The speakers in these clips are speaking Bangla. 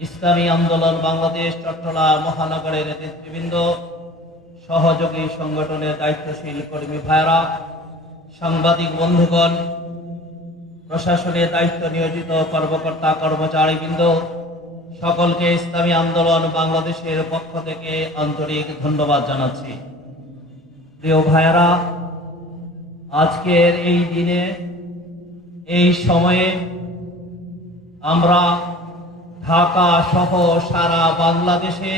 ইসলামী আন্দোলন বাংলাদেশ চট্টগ্রাম মহানগরের নেতৃবৃন্দ, সহযোগী সংগঠনের দায়িত্বশীল কর্মী ভাইরা সাংবাদিক বন্ধুগণ, প্রশাসনের দায়িত্ব নিয়োজিত কর্মকর্তা কর্মচারীবৃন্দ, সকলকে ইসলামী আন্দোলন বাংলাদেশের পক্ষ থেকে আন্তরিক ধন্যবাদ জানাচ্ছি। প্রিয় ভাইয়েরা, আজকের এই দিনে, এই সময়ে আমরা ঢাকা সহ সারা বাংলাদেশে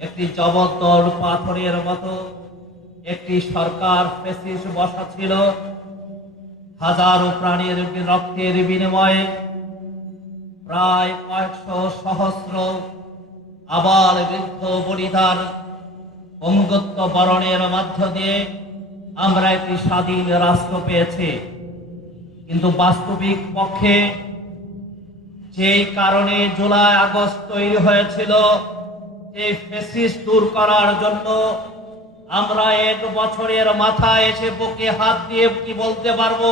একটি জবদ্দল পাথরের মতো একটি সরকার ফেসিস বসা ছিল হাজারো প্রাণীর রক্তের বিনিময়ে প্রায় কয়েকশো সহস্র আবার বৃদ্ধ বলিদার অঙ্গত্ব বরণের মধ্য দিয়ে আমরা একটি স্বাধীন রাষ্ট্র পেয়েছি। কিন্তু বাস্তবিক পক্ষে যেই কারণে জুলাই আগস্ট তৈরি হয়েছিল এই ফেসিস দূর করার জন্য আমরা এক বছরের মাথায় এসে বুকে হাত দিয়ে কি বলতে পারব?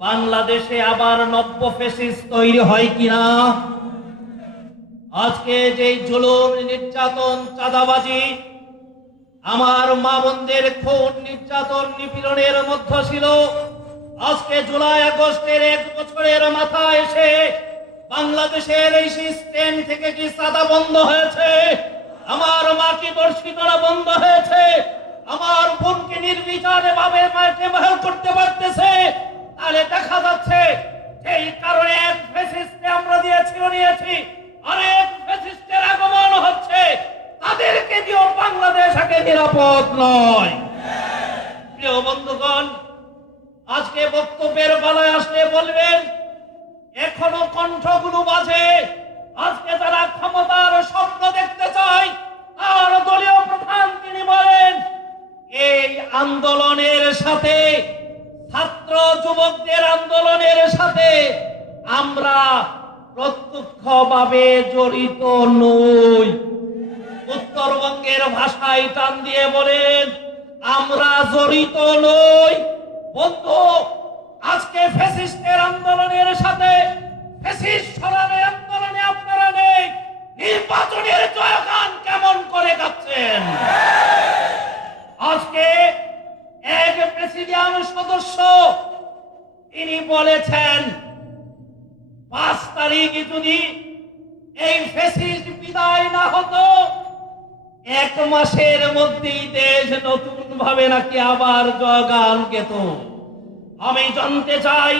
বাংলাদেশে আবার নব্য ফেসিস তৈরি হয় কিনা? আজকে যে জুলুম, নির্যাতন, চাঁদাবাজি আমার মা বোনদের খুন, নির্যাতন, নিপীড়নের মধ্যে ছিল, আজকে জুলাই আগস্টের এক বছরের মাথায় এসে বাংলাদেশের এই সিস্টেম থেকে কি সাদা বন্ধ হয়েছে? আমার মাকে দর্শিতরা বন্ধ হয়েছে। আমার বোনকে নির্বিচারে ভাবে মাকে বহাল করতে পারতেছে। তাহলে দেখা যাচ্ছে এই কারণে এক ফেসিস্টে আমরা দিয়েছিল নিয়েছি আরেক ফেসিস্টের আগমন হচ্ছে তাদেরকে দিয়েও বাংলাদেশ আগে নিরাপদ নয় প্রিয় বন্ধুগণ আজকে বক্তব্যের বেলায় আসলে বলবেন এখনও কণ্ঠগুলো বাজে আজকে যারা ক্ষমতার স্বপ্ন দেখতে চায় আর দলীয় প্রধান তিনি বলেন এই আন্দোলনের সাথে ছাত্র যুবকদের আন্দোলনের সাথে আমরা প্রত্যক্ষভাবে জড়িত নই। উত্তরবঙ্গের ভাষায় টান দিয়ে বলেন, আমরা জড়িত নই। বন্ধু, আজকে ফ্যাসিস্টের আন্দোলনের সাথে, ফ্যাসিস্ট সরানের আন্দোলনে আপনারা নেই। নির্বাচনের জয়গান কেমন করে গাচ্ছেন আজকে এক প্রেসিডিয়াম সদস্য, তিনি বলেছেন পাঁচ তারিখ যদি এই ফেসিস্ট বিদায় না হতো, এক মাসের মধ্যেই দেশ নতুন ভাবে নাকি আবার জগান গেত। আমি জানতে চাই,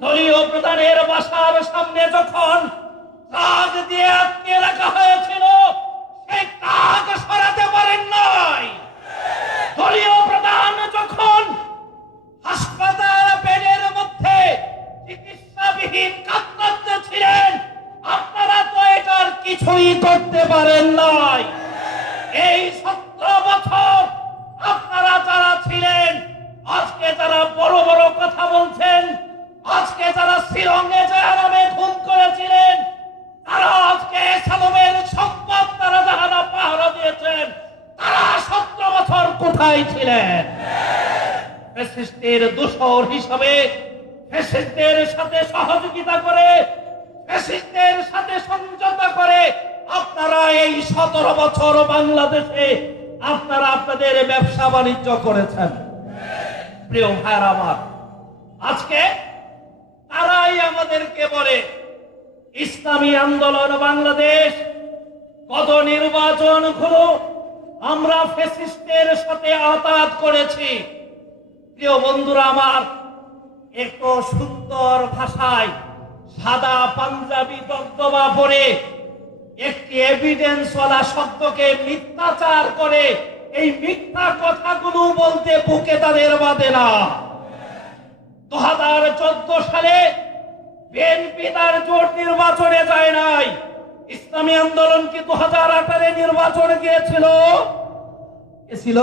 দলীয় প্রধানের বাসার সামনে যখন কাজ দিয়ে আটকে রাখা হয়েছিল সেই কাজ কোথায় ছিলেন ফ্যাসিস্টের দোষর হিসাবে ফ্যাসিস্টদের সাথে সহযোগিতা করে ফ্যাসিস্টদের সাথে করে আপনারা এই সতেরো বছর বাংলাদেশে আপনারা আপনাদের ব্যবসা বাণিজ্য করেছেন। প্রিয় ভাইয়ের আমার, আজকে তারাই আমাদেরকে বলে, ইসলামী আন্দোলন বাংলাদেশ কত নির্বাচন হলো আমরা ফেসিস্টের সাথে আতাত করেছি। প্রিয় বন্ধুরা আমার একটু সুন্দর ভাষায় সাদা পাঞ্জাবি দগ্ধবা পরে একটি এভিডেন্স ওয়ালা শব্দকে মিথ্যাচার করে এই মিথ্যা কথাগুলো বলতে বুকে তাদের বাদে না। দু হাজার চোদ্দ সালে বিএনপি তার জোট নির্বাচনে যায় নাই। ইসলামী আন্দোলন কি দু হাজার আঠারে নির্বাচনে গিয়েছিল? গেছিল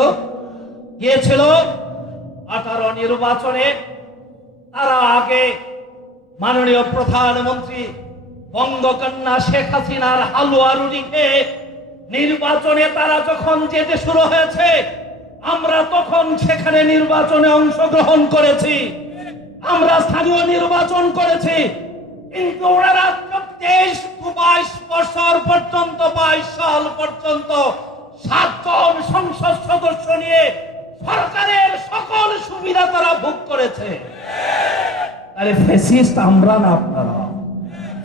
গিয়েছিল। আঠারো নির্বাচনে তারা আগে মাননীয় প্রধানমন্ত্রী বঙ্গকন্যা শেখ হাসিনার হালুয়া রুটিকে নির্বাচনে তারা যখন যেতে শুরু হয়েছে, আমরা তখন সেখানে নির্বাচনে অংশগ্রহণ করেছি। আমরা স্থানীয় নির্বাচন করেছি। কিন্তু ওনারা তেইশ দু বাইশ পর্যন্ত সাতজন সংসদ সদস্য নিয়ে সরকারের সকল সুবিধা তারা ভোগ করেছে। আরে ফেসিস্ট আমরা না আপনারা।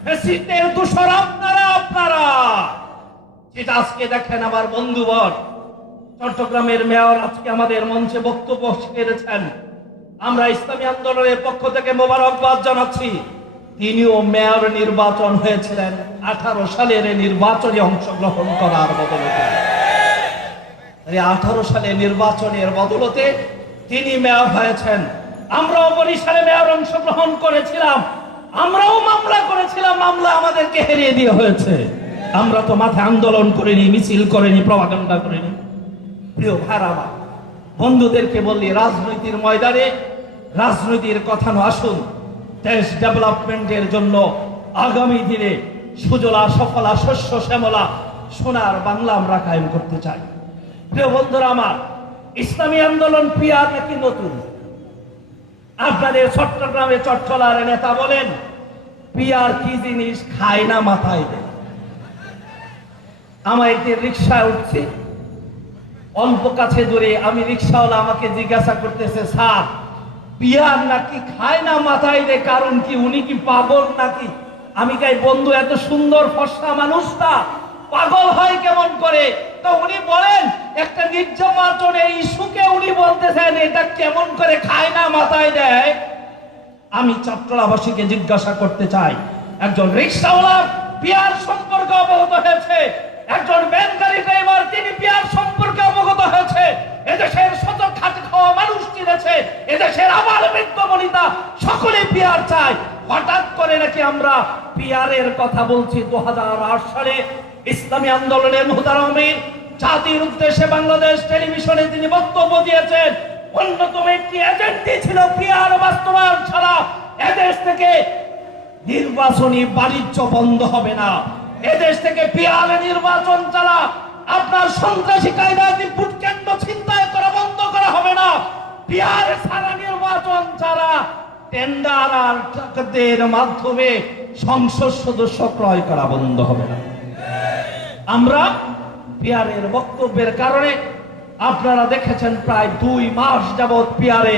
ফেসিস্টের দোষর আপনারা আপনারা। যেটা আজকে দেখেন আমার বন্ধুবর চট্টগ্রামের মেয়র আজকে আমাদের মঞ্চে বক্তব্য সেরেছেন আমরা ইসলামী আন্দোলনের পক্ষ থেকে মোবারকবাদ জানাচ্ছি। তিনিও মেয়র নির্বাচন হয়েছিলেন। আঠারো সালের নির্বাচনে অংশগ্রহণ করার বদলতে। আঠারো সালে নির্বাচনের বদলতে তিনি মেয়র হয়েছেন। আমরাও বরিশালে মেয়র অংশগ্রহণ করেছিলাম। আমরাও মামলা করেছিলাম। মামলা আমাদেরকে হেরিয়ে দিয়ে হয়েছে। আমরা তো মাথায় আন্দোলন করিনি, মিছিল করিনি প্রভাকাণ্ডা করিনি। প্রিয় ভাইরামা বন্ধুদেরকে বললি রাজনীতির ময়দানে রাজনীতির কথা আসুন। দেশ ডেভেলপমেন্টের জন্য আগামী দিনে সুজলা, সফলা, শস্য, শ্যামলা, সোনার বাংলা আমরা কায়েম করতে চাই। প্রিয় বন্ধুরা আমার, ইসলামী আন্দোলন পিয়ার নাকি নতুন? আপনাদের চট্টগ্রামে চট্টলার নেতা বলেন, পিয়ার কি জিনিস খায় না মাথায় দেয়। আমার একটি রিক্সায় উঠছি, অল্প কাছে দূরে আমি রিক্সাওয়ালা আমাকে জিজ্ঞাসা করতেছে, স্যার পিয়ার নাকি খায় না মাথায় দেয় কারণ কি উনি কি পাগল নাকি? আমি কাই বন্ধু এত সুন্দর ফর্সা মানুষটা পাগল হয় কেমন করে? তো উনি বলেন, একটা নির্যাতনের ইস্যুকে উনি বলতেছেন, এটা কেমন করে খায় না মাথায় দেয়? আমি চট্টলাবাসীকে জিজ্ঞাসা করতে চাই, একজন রিক্সাওয়ালা পিয়ার সম্পর্কে অবগত হয়েছে, একজন ব্যাংকারি ড্রাইভার, তিনি পিয়ার সম্পর্কে অবগত হয়েছে এদেশের শত খাওয়া মানুষ কিনেছে, এদেশের বনিতা সকলে পিয়ার চায়। হঠাৎ করে নাকি আমরা পিয়ারের কথা বলছি দু সালে। ইসলামী আন্দোলনের মোহতারমিন জাতির উদ্দেশ্যে বাংলাদেশ টেলিভিশনে তিনি বক্তব্য দিয়েছেন, অন্যতম একটি এজেন্ডি ছিল পিয়ার বাস্তবায়ন ছাড়া। এদেশ থেকে নির্বাচনী বাণিজ্য বন্ধ হবে না। এদেশ থেকে পিয়ার নির্বাচন ছাড়া আপনার সন্ত্রাসী কায়দায় ভোট কেন্দ্র ছিনতাই করা বন্ধ করা হবে না। পিয়ার ছাড়া নির্বাচন ছাড়া টেন্ডার আর টাকাদের মাধ্যমে সংসদ সদস্য ক্রয় করা বন্ধ হবে না। আমরা পিয়ারের বক্তব্যের কারণে আপনারা দেখেছেন প্রায় দুই মাস যাবৎ পিয়ারে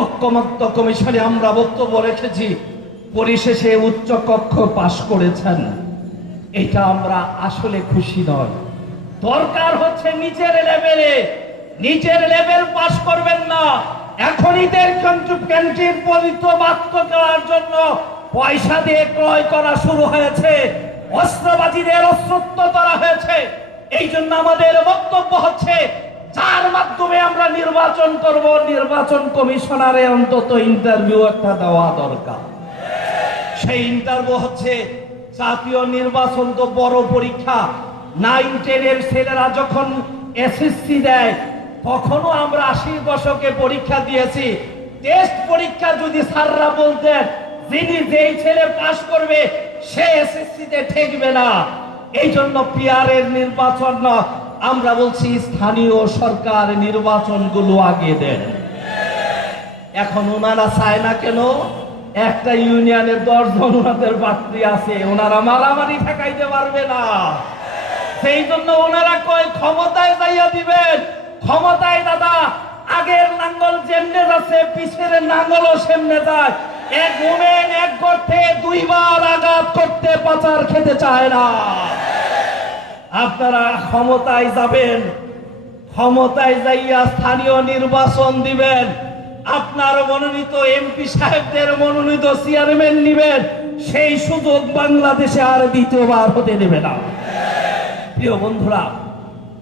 ঐক্যমত্য কমিশনে আমরা বক্তব্য রেখেছি। পরিশেষে উচ্চ কক্ষ পাশ করেছেন। এটা আমরা আসলে খুশি নয়। দরকার হচ্ছে নিচের লেভেলে। নিচের লেভেল পাস করবেন না। এখনই ক্যান্টিন পবিত্র বাক্য করার জন্য পয়সা দিয়ে ক্রয় করা শুরু হয়েছে। অস্ত্রবাদীদের অস্ত্রত্ব করা হয়েছে। এই জন্য আমাদের বক্তব্য হচ্ছে, যার মাধ্যমে আমরা নির্বাচন করব, নির্বাচন কমিশনারে অন্তত ইন্টারভিউ একটা দেওয়া দরকার। সেই ইন্টারভিউ হচ্ছে, জাতীয় নির্বাচন তো বড় পরীক্ষা। নাইন টেনের ছেলেরা যখন এসএসসি দেয়, তখনও আমরা আশি দশকে পরীক্ষা দিয়েছি। টেস্ট পরীক্ষা যদি স্যাররা বলতেন, যিনি যেই ছেলে পাশ করবে, সে এসএসসি তে ঠেকবে না। এই জন্য পিয়ারের নির্বাচন না, আমরা বলছি স্থানীয় সরকার নির্বাচনগুলো আগে দেন। এখন ওনারা চায় না কেন? একটা ইউনিয়নের দশ জন ওনাদের প্রার্থী আছে, ওনারা মারামারি ঠেকাইতে পারবে না। সেই জন্য ওনারা কয়, ক্ষমতায় যাইয়া দিবেন। ক্ষমতায় দাদা, আগের নাঙ্গল যেমনে যাচ্ছে, পিছের নাঙ্গলও সেমনে যায়। এক উমেন এক গর্তে দুইবার আঘাত করতে পাচার খেতে চায় না। আপনারা ক্ষমতায় যাবেন, ক্ষমতায় যাইয়া স্থানীয় নির্বাচন দিবেন। আপনার মনোনীত এমপি সাহেবদের মনোনীত চেয়ারম্যান নিবেন। সেই সুযোগ বাংলাদেশে আর দ্বিতীয়বার হতে দেবে না। প্রিয় বন্ধুরা,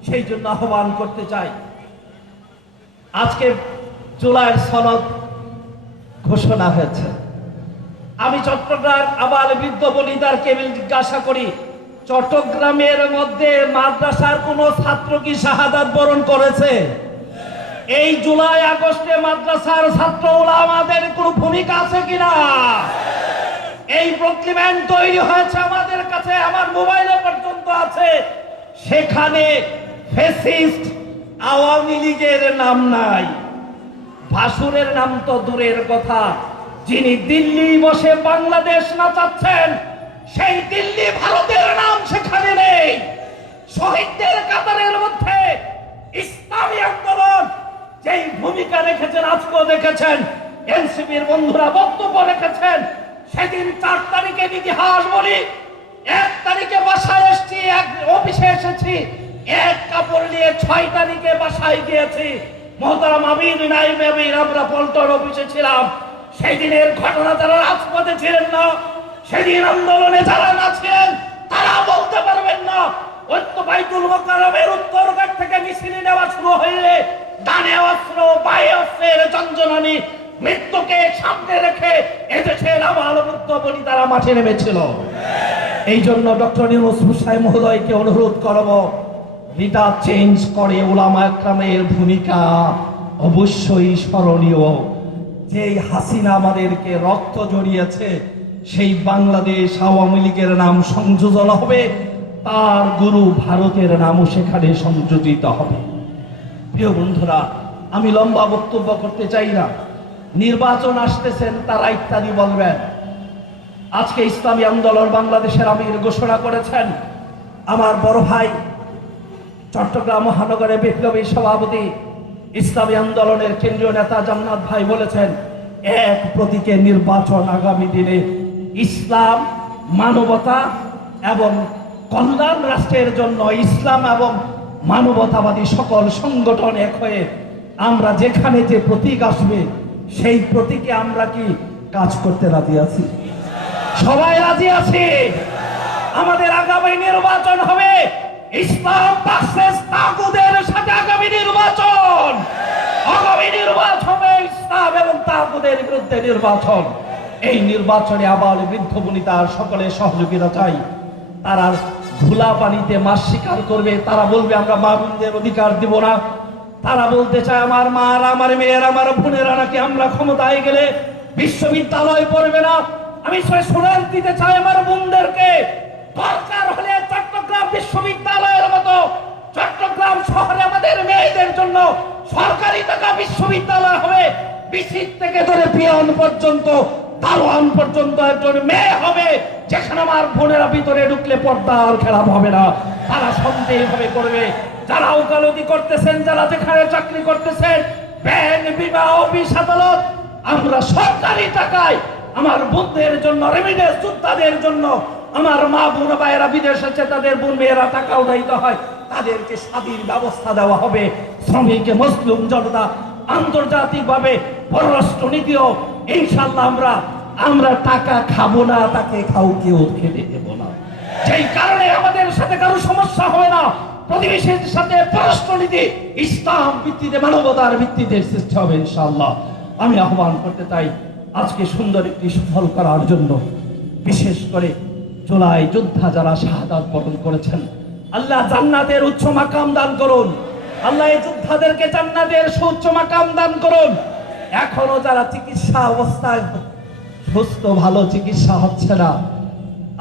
সেই জন্য আহ্বান করতে চাই। আজকে জুলাইয়ের সনদ ঘোষণা হয়েছে। আমি চট্টগ্রাম আবার বৃদ্ধ বলিদারকে জিজ্ঞাসা করি, চট্টগ্রামের মধ্যে মাদ্রাসার কোন ছাত্র কি শাহাদাত বরণ করেছে? এই জুলাই, আগস্টে মাদ্রাসার ছাত্র আমাদের কোনো ভূমিকা আছে কিনা এই প্রক্রিমেন্ট তৈরি হয়েছে আমাদের কাছে, আমার মোবাইলে পর্যন্ত আছে। সেখানে ফেসিস্ট আওয়ামী লীগের নাম নাই। ভাসুরের নাম তো দূরের কথা। যিনি দিল্লি বসে বাংলাদেশ নাচাচ্ছেন, সেই দিল্লি ভারতের নাম সেখানে নেই। শহীদদের কাতারের মধ্যে ইসলামী আন্দোলন, যেই ভূমিকা রেখেছেন, আজকেও দেখেছেন। এনসিপির বন্ধুরা বক্তব্য রেখেছেন। সেদিন চার তারিখের ইতিহাস বলি এক তারিখে বাসায় এসেছি, এক অফিসে এসেছি। এক কাপড় নিয়ে ছয় তারিখে বাসায় গিয়েছি। মহতারাম আবির নাইম আবির আমরা পল্টন অফিসে ছিলাম। সেই দিনের ঘটনা যারা রাজপথে ছিলেন না, সেদিন আন্দোলনে যারা না তারা বলতে পারবেন না। বাইতুল মোকারমের উত্তর ঘাট থেকে মিছিল নেওয়া শুরু হইলে ডানে অস্ত্র বায়ে অস্ত্রের জঞ্জনানি মৃত্যুকে সামনে রেখে এদেশের আমার বুদ্ধ বলি তারা মাঠে নেমেছিল। এই জন্য ডক্টর ইউনুস হুসাই মহোদয়কে অনুরোধ করব রিটা চেঞ্জ করে ওলামা একরামের ভূমিকা অবশ্যই স্মরণীয়। যেই হাসিনা আমাদেরকে রক্ত জড়িয়েছে, সেই বাংলাদেশ আওয়ামী লীগের নাম সংযোজন হবে, তার গুরু ভারতের নামও সেখানে সংযোজিত হবে। প্রিয় বন্ধুরা, আমি লম্বা বক্তব্য করতে চাই না। নির্বাচন আসতেছেন, তারা ইত্যাদি বলবেন। আজকে ইসলামী আন্দোলন বাংলাদেশের আমির ঘোষণা করেছেন। আমার বড় ভাই চট্টগ্রাম মহানগরে বিপ্লবী সভাপতি ইসলামী আন্দোলনের কেন্দ্রীয় নেতা জান্নাত ভাই বলেছেন, এক প্রতীকে নির্বাচন আগামী দিনে ইসলাম, মানবতা এবং কল্যাণ রাষ্ট্রের জন্য ইসলাম এবং মানবতাবাদী সকল সংগঠন এক হয়ে আমরা যেখানে যে প্রতীক আসবে, সেই প্রতীকে আমরা কি কাজ করতে রাজি আছি? সবাই রাজি আছি? আমাদের আগামী নির্বাচন হবে ইসলাম তাগুদের সাথে আগামী নির্বাচন। আগামী নির্বাচন ইসলাম এবং তাগুদের বিরুদ্ধে নির্বাচন। এই নির্বাচনে আবার বৃদ্ধ বনিতার সকলের সহযোগিতা চাই। তারা ধুলা পানিতে মাছ শিকার করবে, তারা বলবে, আমরা মা বোনদের অধিকার দিব না। তারা বলতে চায়, আমার মার, আমার মেয়ের, আমার বোনেরা নাকি আমরা ক্ষমতায় গেলে বিশ্ববিদ্যালয় পড়বে না। আমি শোনান দিতে চাই আমার বোনদেরকে। দরকার হলে চট্টগ্রাম বিশ্ববিদ্যালয়ের মতো চট্টগ্রাম শহরে আমাদের মেয়েদের জন্য সরকারি টাকা বিশ্ববিদ্যালয় হবে। বিসিক থেকে ধরে পিয়ন পর্যন্ত, দারোয়ান পর্যন্ত একজন মেয়ে হবে, যেখানে আমার বোনেরা ভিতরে ঢুকলে পর্দা আর খেলা হবে না। তারা সন্দেহ ভাবে করবে। যারা ওকালতি করতেছেন, যারা যেখানে চাকরি করতেছেন, ব্যাংক, বিমা, অফিস, আদালত, আমরা সরকারি টাকায় আমার বোনদের জন্য, রেমিডেন্স যোদ্ধাদের জন্য, আমার মা বোন ভাইয়েরা বিদেশ আছে, তাদের বোন মেয়েরা টাকা উঠাইতে হয়, তাদেরকে স্বাধীন ব্যবস্থা দেওয়া হবে। শ্রমিক, মুসলিম জনতা আন্তর্জাতিকভাবে পররাষ্ট্র নীতিও ইনশাল্লাহ আমরা আমরা টাকা খাব না, তাকে খাও, কেউ খেতে দেব না। সেই কারণে আমাদের সাথে কারও সমস্যা হবে না, প্রতিবেশীর সাথে পররাষ্ট্রনীতি ইসলাম ভিত্তিতে, মানবতার ভিত্তিতে সৃষ্টি হবে ইনশাল্লাহ আমি আহ্বান করতে চাই আজকে সুন্দর একটি সফল করার জন্য, বিশেষ করে জুলাই যোদ্ধা যারা শাহাদাত বরণ করেছেন। আল্লাহ জান্নাতের উচ্চ মাকাম দান করুন। আল্লাহ এই যোদ্ধাদেরকে জান্নাতের সুউচ্চ মাকাম দান করুন। এখনও যারা চিকিৎসা অবস্থায় সুস্থ, ভালো চিকিৎসা হচ্ছে না,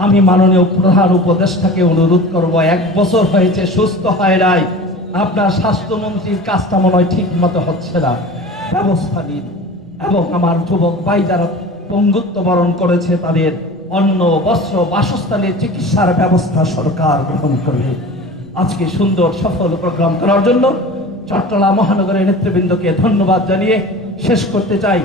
আমি মাননীয় প্রধান উপদেষ্টাকে অনুরোধ করব, এক বছর হয়েছে, সুস্থ হয় নাই। আপনার স্বাস্থ্যমন্ত্রীর কাজটা মনে হয় ঠিক মতো হচ্ছে না। ব্যবস্থা নিন। এবং আমার যুবক ভাই যারা পঙ্গুত্ব বরণ করেছে, তাদের অন্ন, বস্ত্র, বাসস্থানের চিকিৎসার ব্যবস্থা সরকার গ্রহণ করবে। আজকে সুন্দর, সফল প্রোগ্রাম করার জন্য চট্টলা মহানগরের নেতৃবৃন্দকে ধন্যবাদ জানিয়ে শেষ করতে চাই।